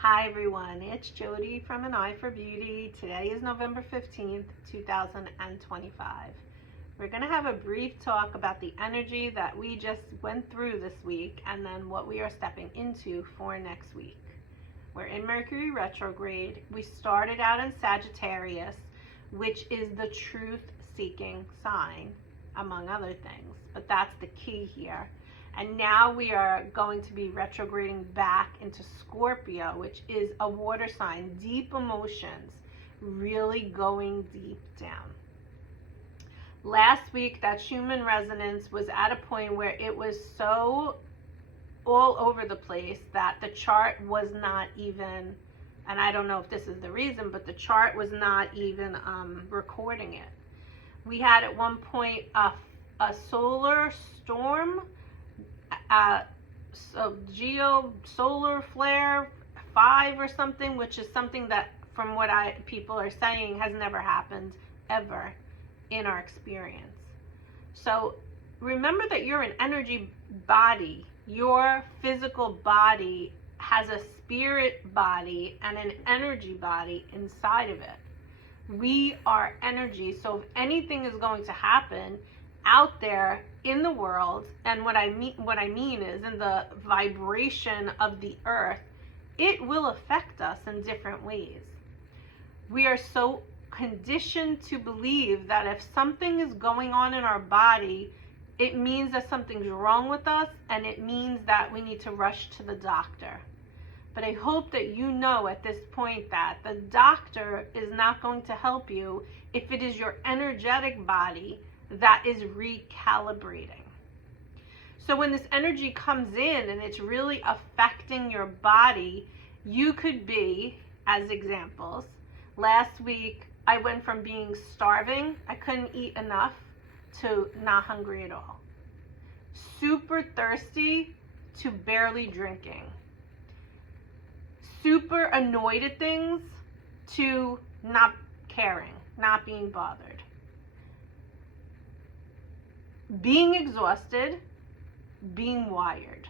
Hi everyone, it's Jody from An Eye for Beauty. Today is November 15th, 2025. We're going to have a brief talk about the energy that we just went through this week and then what we are stepping into for next week. We're in Mercury retrograde. We started out in Sagittarius, which is the truth-seeking sign, among other things, but that's the key here. And now we are going to be retrograding back into Scorpio, which is a water sign, deep emotions, really going deep down. Last week, that human resonance was at a point where it was so all over the place that the chart was not even, and I don't know if this is the reason, but the chart was not even recording it. We had at one point a solar storm, solar flare 5 or something, which is something that, from what people are saying, has never happened ever in our experience. So remember that you're an energy body. Your physical body has a spirit body and an energy body inside of it. We are energy, so if anything is going to happen out there in the world, and what I mean is in the vibration of the earth, it will affect us in different ways. We are so conditioned to believe that if something is going on in our body, it means that something's wrong with us, and it means that we need to rush to the doctor. But I hope that you know at this point that the doctor is not going to help you if it is your energetic body that is recalibrating. So when this energy comes in and it's really affecting your body, you could be, as examples, last week I went from being starving, I couldn't eat enough, to not hungry at all. Super thirsty to barely drinking. Super annoyed at things to not caring, not being bothered. Being exhausted, being wired.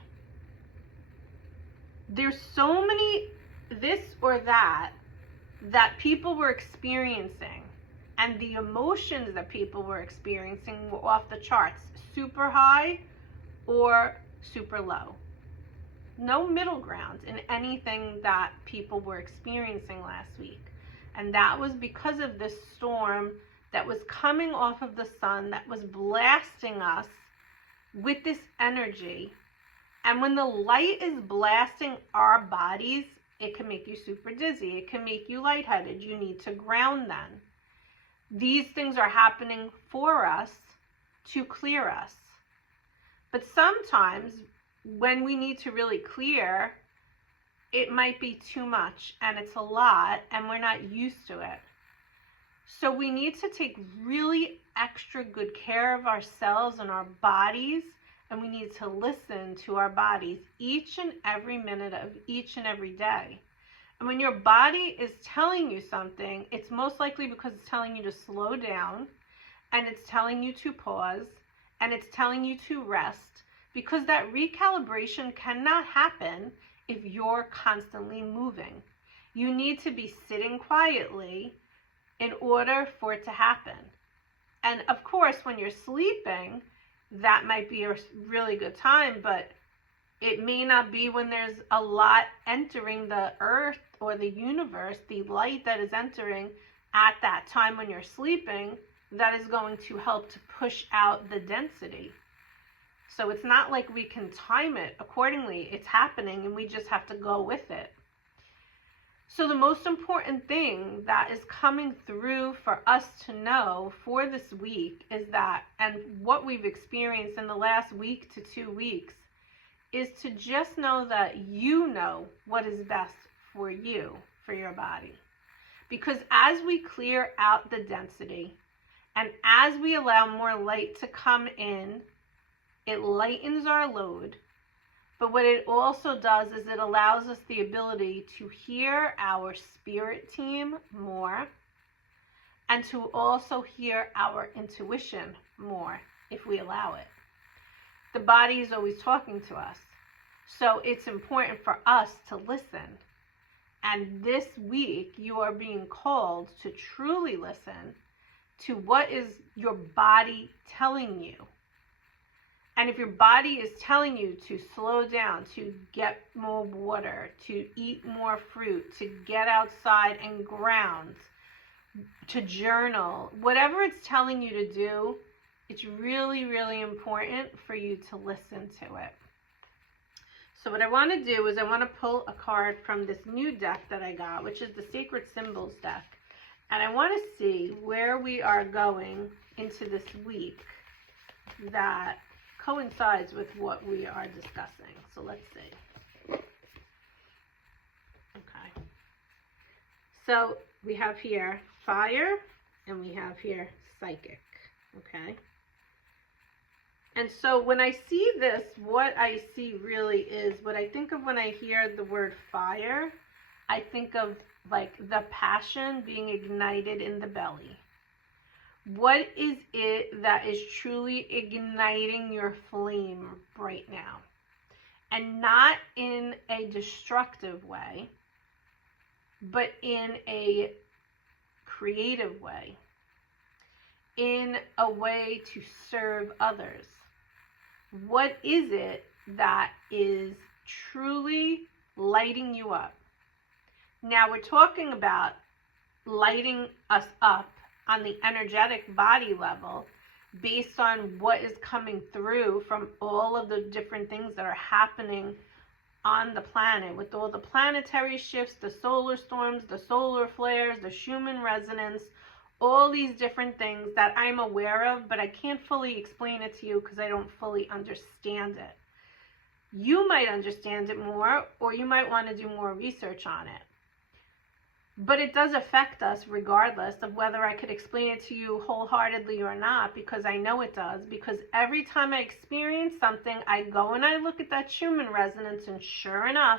There's so many this or that people were experiencing, and the emotions that people were experiencing were off the charts, super high or super low. No middle ground in anything that people were experiencing last week. And that was because of this storm that was coming off of the sun, that was blasting us with this energy. And when the light is blasting our bodies, it can make you super dizzy. It can make you lightheaded. You need to ground then. These things are happening for us to clear us. But sometimes when we need to really clear, it might be too much and it's a lot and we're not used to it. So we need to take really extra good care of ourselves and our bodies, and we need to listen to our bodies each and every minute of each and every day. And when your body is telling you something, it's most likely because it's telling you to slow down, and it's telling you to pause, and it's telling you to rest, because that recalibration cannot happen if you're constantly moving. You need to be sitting quietly in order for it to happen. And of course, when you're sleeping, that might be a really good time, but it may not be when there's a lot entering the earth or the universe, the light that is entering at that time when you're sleeping, that is going to help to push out the density. So it's not like we can time it accordingly. It's happening and we just have to go with it. So the most important thing that is coming through for us to know for this week is that, and what we've experienced in the last week to 2 weeks, is to just know that you know what is best for you, for your body. Because as we clear out the density and as we allow more light to come in, it lightens our load. But what it also does is it allows us the ability to hear our spirit team more, and to also hear our intuition more if we allow it. The body is always talking to us. So it's important for us to listen. And this week, you are being called to truly listen to what is your body telling you. And if your body is telling you to slow down, to get more water, to eat more fruit, to get outside and ground, to journal, whatever it's telling you to do, it's really, really important for you to listen to it. So what I want to do is I want to pull a card from this new deck that I got, which is the Sacred Symbols deck. And I want to see where we are going into this week that coincides with what we are discussing. So let's see. Okay. So we have here fire and we have here psychic. Okay. And so when I see this, what I see really is what I think of when I hear the word fire. I think of like the passion being ignited in the belly. What is it that is truly igniting your flame right now? And not in a destructive way, but in a creative way, in a way to serve others. What is it that is truly lighting you up? Now we're talking about lighting us up on the energetic body level based on what is coming through from all of the different things that are happening on the planet with all the planetary shifts, the solar storms, the solar flares, the Schumann resonance, all these different things that I'm aware of, but I can't fully explain it to you because I don't fully understand it. You might understand it more, or you might want to do more research on it. But it does affect us regardless of whether I could explain it to you wholeheartedly or not, because I know it does. Because every time I experience something, I go and I look at that Schumann resonance, and sure enough,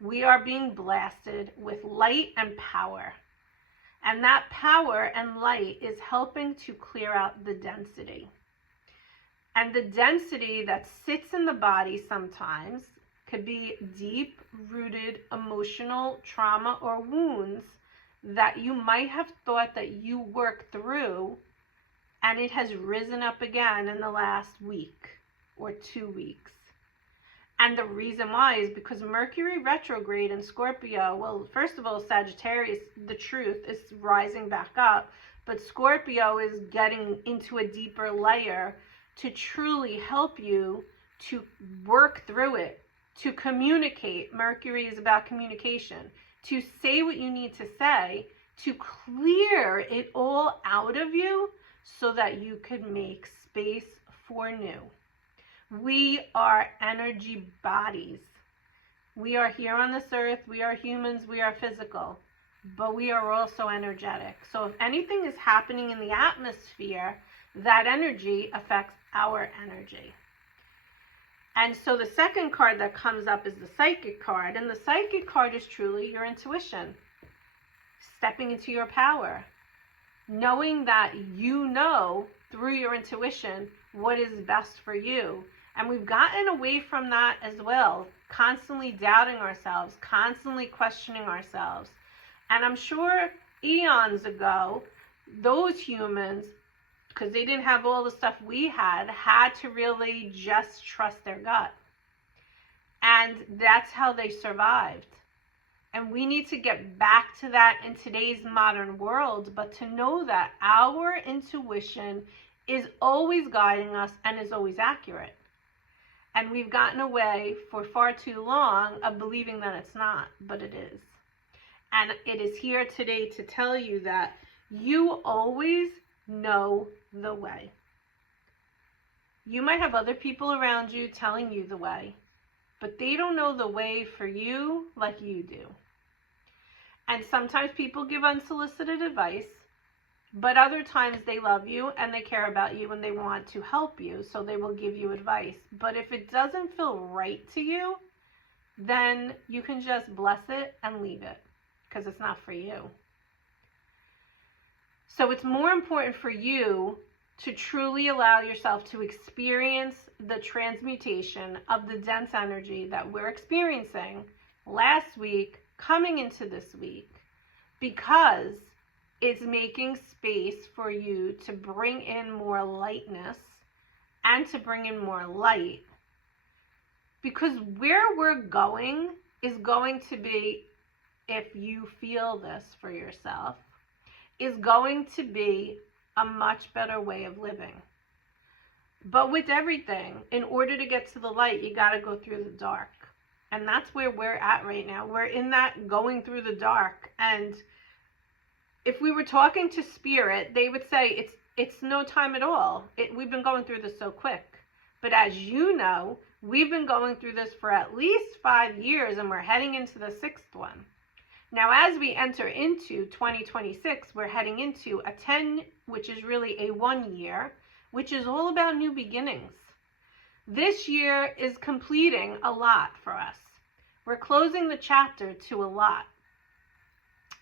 we are being blasted with light and power. And that power and light is helping to clear out the density. And the density that sits in the body sometimes could be deep-rooted emotional trauma or wounds that you might have thought that you worked through, and it has risen up again in the last week or 2 weeks. And the reason why is because Mercury retrograde in Scorpio, well, first of all, Sagittarius, the truth, is rising back up, but Scorpio is getting into a deeper layer to truly help you to work through it, to communicate. Mercury is about communication, to say what you need to say, to clear it all out of you so that you can make space for new. We are energy bodies. We are here on this earth. We are humans. We are physical, but we are also energetic. So if anything is happening in the atmosphere, that energy affects our energy. And so the second card that comes up is the psychic card. And the psychic card is truly your intuition. Stepping into your power. Knowing that you know through your intuition what is best for you. And we've gotten away from that as well. Constantly doubting ourselves. Constantly questioning ourselves. And I'm sure eons ago, those humans, because they didn't have all the stuff we had to really just trust their gut. And that's how they survived. And we need to get back to that in today's modern world, but to know that our intuition is always guiding us and is always accurate. And we've gotten away for far too long of believing that it's not, but it is. And it is here today to tell you that you always know the way. You might have other people around you telling you the way, but they don't know the way for you like you do. And sometimes people give unsolicited advice, but other times they love you and they care about you and they want to help you, so they will give you advice. But if it doesn't feel right to you, then you can just bless it and leave it, because it's not for you. So it's more important for you to truly allow yourself to experience the transmutation of the dense energy that we're experiencing last week, coming into this week, because it's making space for you to bring in more lightness and to bring in more light. Because where we're going is going to be, if you feel this for yourself, is going to be a much better way of living. But with everything, in order to get to the light, you got to go through the dark. And that's where we're at right now. We're in that going through the dark. And if we were talking to spirit, they would say it's no time at all. We've been going through this so quick. But as you know, we've been going through this for at least 5 years, and we're heading into the 6th one. Now, as we enter into 2026, we're heading into a 10, which is really a 1 year, which is all about new beginnings. This year is completing a lot for us. We're closing the chapter to a lot.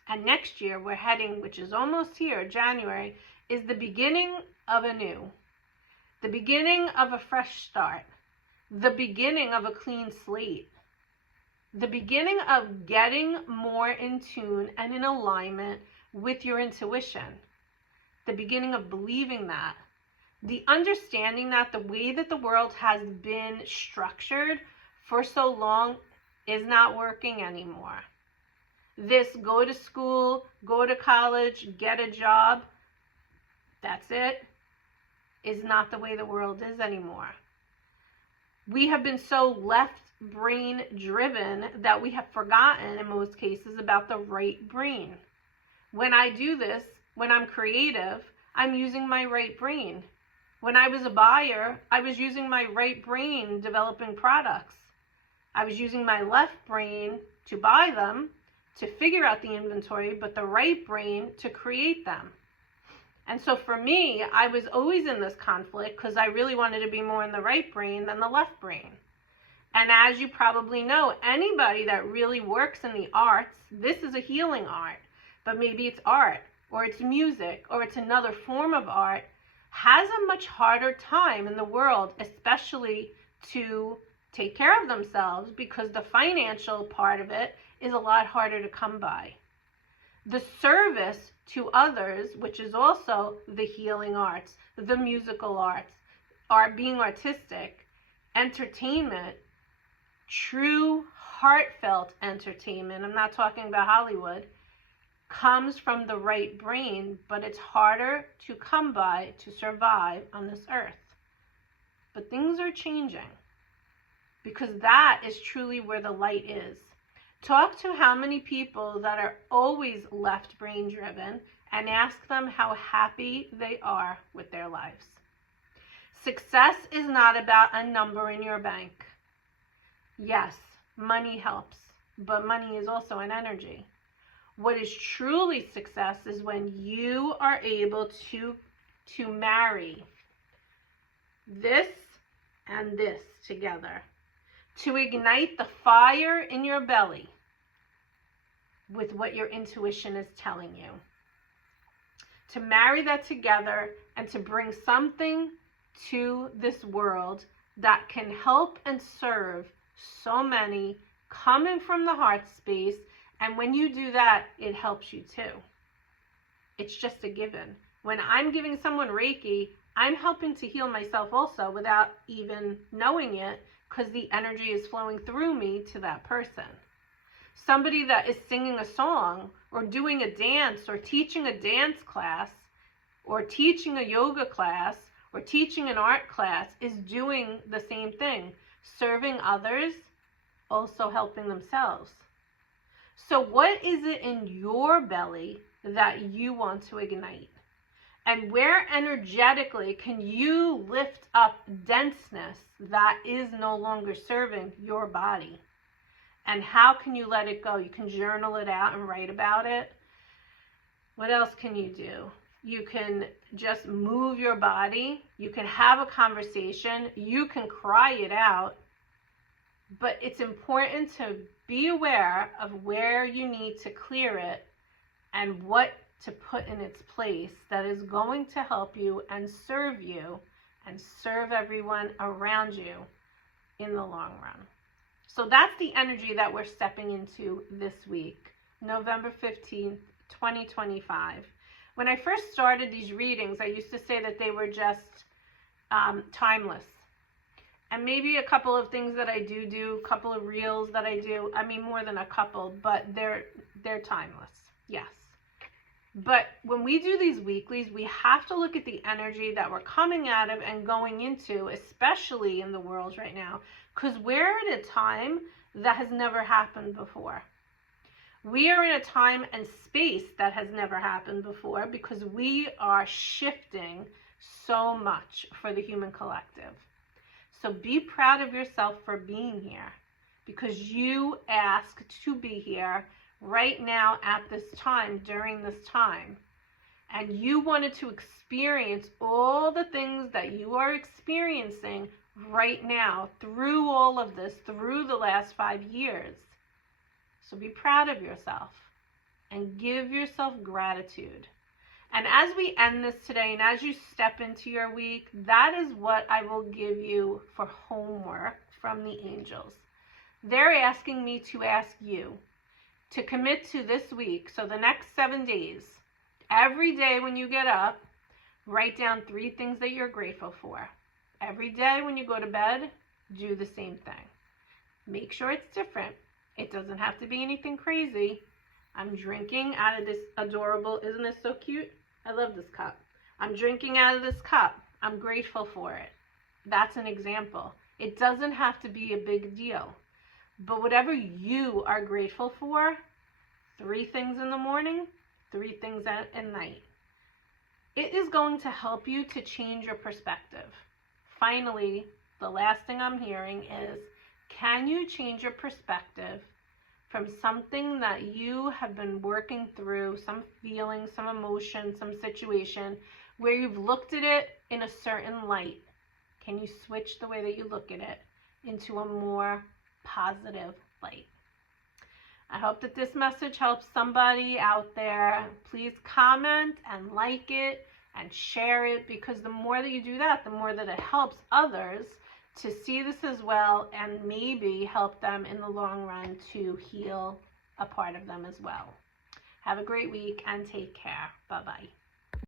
And next year we're heading, which is almost here, January, is the beginning of a new. The beginning of a fresh start. The beginning of a clean slate. The beginning of getting more in tune and in alignment with your intuition. The beginning of believing that. The understanding that the way that the world has been structured for so long is not working anymore. This go to school, go to college, get a job, that's it, is not the way the world is anymore. We have been so left brain driven that we have forgotten in most cases about the right brain. When I do this, when I'm creative, I'm using my right brain. When I was a buyer, I was using my right brain developing products. I was using my left brain to buy them, to figure out the inventory, but the right brain to create them. And so for me, I was always in this conflict because I really wanted to be more in the right brain than the left brain. And as you probably know, anybody that really works in the arts, this is a healing art, but maybe it's art, or it's music, or it's another form of art, has a much harder time in the world, especially to take care of themselves, because the financial part of it is a lot harder to come by. The service to others, which is also the healing arts, the musical arts, art, being artistic, entertainment, true heartfelt entertainment, I'm not talking about Hollywood, comes from the right brain, but it's harder to come by to survive on this earth. But things are changing, because that is truly where the light is. Talk to how many people that are always left brain driven and ask them how happy they are with their lives. Success is not about a number in your bank. Yes, money helps, but money is also an energy. What is truly success is when you are able to marry this and this together, to ignite the fire in your belly with what your intuition is telling you, to marry that together and to bring something to this world that can help and serve so many, coming from the heart space. And when you do that, it helps you too. It's just a given. When I'm giving someone Reiki, I'm helping to heal myself also without even knowing it, because the energy is flowing through me to that person. Somebody that is singing a song or doing a dance or teaching a dance class or teaching a yoga class or teaching an art class is doing the same thing, serving others, also helping themselves. So what is it in your belly that you want to ignite? And where energetically can you lift up denseness that is no longer serving your body? And how can you let it go? You can journal it out and write about it. What else can you do? You can just move your body. You can have a conversation. You can cry it out. But it's important to be aware of where you need to clear it and what to put in its place that is going to help you and serve everyone around you in the long run. So that's the energy that we're stepping into this week, November 15th, 2025. When I first started these readings, I used to say that they were just timeless. And maybe a couple of things that I do, a couple of reels that I do. I mean, more than a couple, but they're timeless. Yes. But when we do these weeklies, we have to look at the energy that we're coming out of and going into, especially in the world right now, because we're at a time that has never happened before. We are in a time and space that has never happened before because we are shifting so much for the human collective. So be proud of yourself for being here because you asked to be here right now at this time, during this time. And you wanted to experience all the things that you are experiencing right now through all of this, through the last 5 years. So be proud of yourself and give yourself gratitude. And as we end this today and as you step into your week, that is what I will give you for homework from the angels. They're asking me to ask you to commit to this week. So the next 7 days, every day when you get up, write down 3 things that you're grateful for. Every day when you go to bed, do the same thing. Make sure it's different. It doesn't have to be anything crazy. I'm drinking out of this adorable, isn't this so cute? I love this cup. I'm drinking out of this cup. I'm grateful for it. That's an example. It doesn't have to be a big deal. But whatever you are grateful for, 3 things in the morning, 3 things at night. It is going to help you to change your perspective. Finally, the last thing I'm hearing is, can you change your perspective from something that you have been working through, some feeling, some emotion, some situation, where you've looked at it in a certain light? Can you switch the way that you look at it into a more positive light? I hope that this message helps somebody out there. Please comment and like it and share it, because the more that you do that, the more that it helps others to see this as well and maybe help them in the long run to heal a part of them as well. Have a great week and take care. Bye-bye.